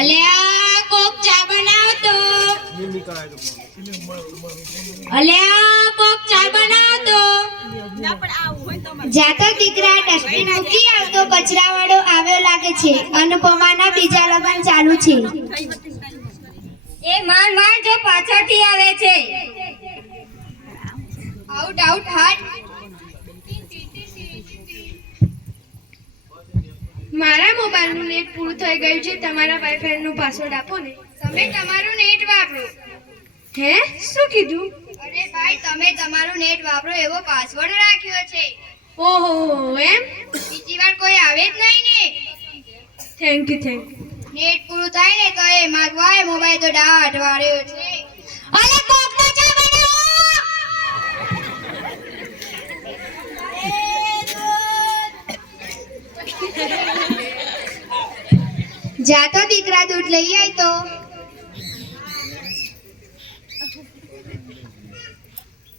અલ્યા કોક ચા બનાવ તો અલ્યા કોક ચા બનાવ તો જાતો દીકરા ડસ્ટબિન મૂકી આવતો કચરાવાળો આવ્યો લાગે છે અનુપમાના બીજા લગન ચાલુ છે એ માર માર જો પાછળથી આવે છે આઉટ આઉટ હાટ મારા મોબાઈલનું નેટ પૂરું થઈ ગયું છે તમારા વાઈફાઈ નો પાસવર્ડ આપો ને તમે તમારું નેટ વાપરો હે શું કીધું અરે ભાઈ તમે તમારું નેટ વાપરો એવો પાસવર્ડ રાખ્યો છે ઓહો એમ બીજી વાર કોઈ આવે જ નહીં ને થેન્ક યુ નેટ પૂરું થાય ને તો એ માગવાય મોબાઈલ તો દાટ વાળ્યો છે અરે કોક તો ચા બનાવો જાતો દીકરા દૂધ લઈ આય તો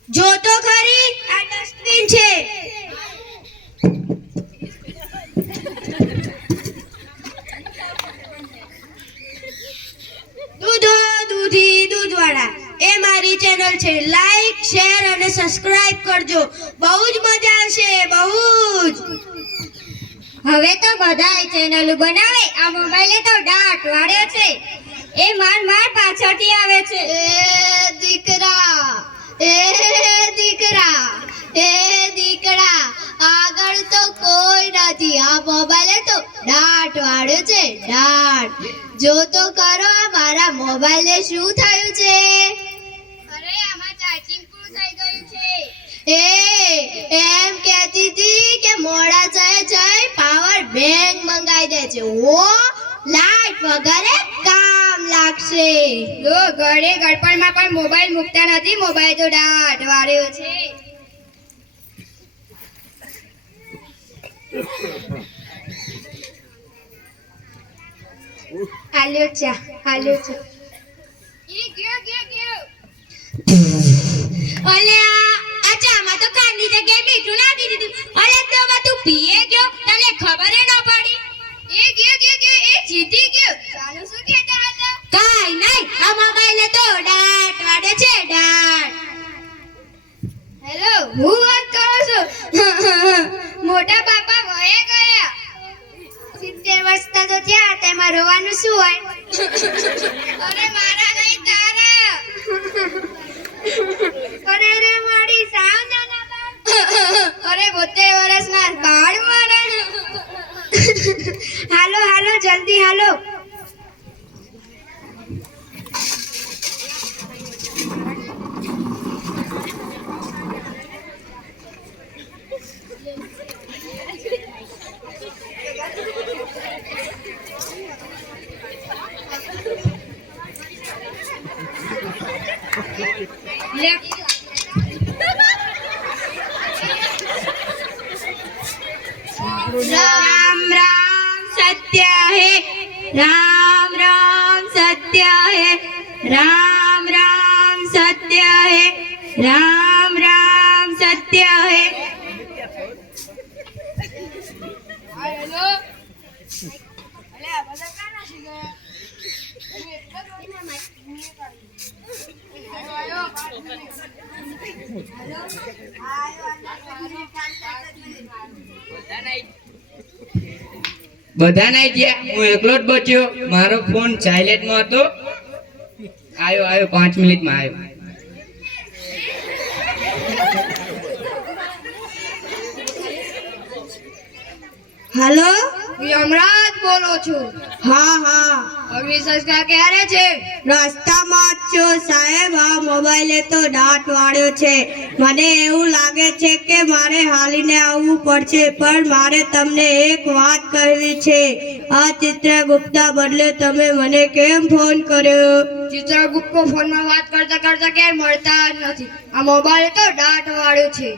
જો તો ખરી આ ડસ્ટબિન છે દૂધવાળા એ મારી ચેનલ છે લાઈક શેર અને સબસ્ક્રાઇબ કરજો બહુ જ મજા આવશે બહુ જ હવે તો બધાય ચેનલ બનાવે આ મોબાઈલે તો દાટ વાળ્યો છે એ માર માર પાછળથી આવે છે એ દીકરા આગળ તો કોઈ નથી આ મોબાઈલે તો દાટ વાળ્યો છે દાટ જો તો કરો આ મારા મોબાઈલને શું થયું છે અરે આમાં ચાર્જિંગ પૂરું થઈ ગયું છે એમ કહેતી હતી કે મોડા જઈ પાવર બેંક મંગાવી દે છે ઓ લાઈટ વગરે કામ લાગશે જો ઘરે ગડપણમાં પણ મોબાઈલ મૂકતા નથી મોબાઈલ તો દાટ વાળ્યો છે આલ્યો ચા ઈ ગયો અલ્યા આ ચામાં તો કાંદી જગ્યાએ મીઠું નાખી દીધું અલ્યા તો તું પીએ ગયો તને ખબર ન પડી એ ગયો એ જીતી ગયો ચાલો શું કહેતા હતા કાઈ નહીં આ મોબાઈલે તો દાટ વાડે છે દાટ હેલો હું વાત કરું છું મોટા બાપા વહે ગયા 70 વર્ષના તો થયા તેમાં રોવાનું શું હોય અરે મારા નહીં તારા અરે રે મારી સાવ નાના બાળ અરે 72 વર્ષના બાળ મારા હાલો જલ્દી હાલો राम राम सत्य है राम राम सत्य है राम राम सत्य है राम राम सत्य है हेलो अरे आ બધા કાના છે ગયા તમે એટલા દોડના માઈક આયો બધા નહીં ગયા હું એકલો જ બચ્યો મારો ફોન સાયલેન્ટમાં હતો આયો 5 મિનિટમાં આવ્યો हेलो यमराज बोलो छो हाँ अग्नि संस्कार क्यारे छे रस्तामां छो साहेब आ मोबाइले तो दाट वाळ्यो छे मने एवुं लागे छे के मारे हालीने आववुं पड़शे पण मारे तमने एक वात कहेली छे आ चित्रगुप्ता बदले तमे मने केम फोन कर्यो चित्रगुप्त को फोन में बात करता करता के मळता ज नथी आ मोबाइल तो दाट वाळ्यो छे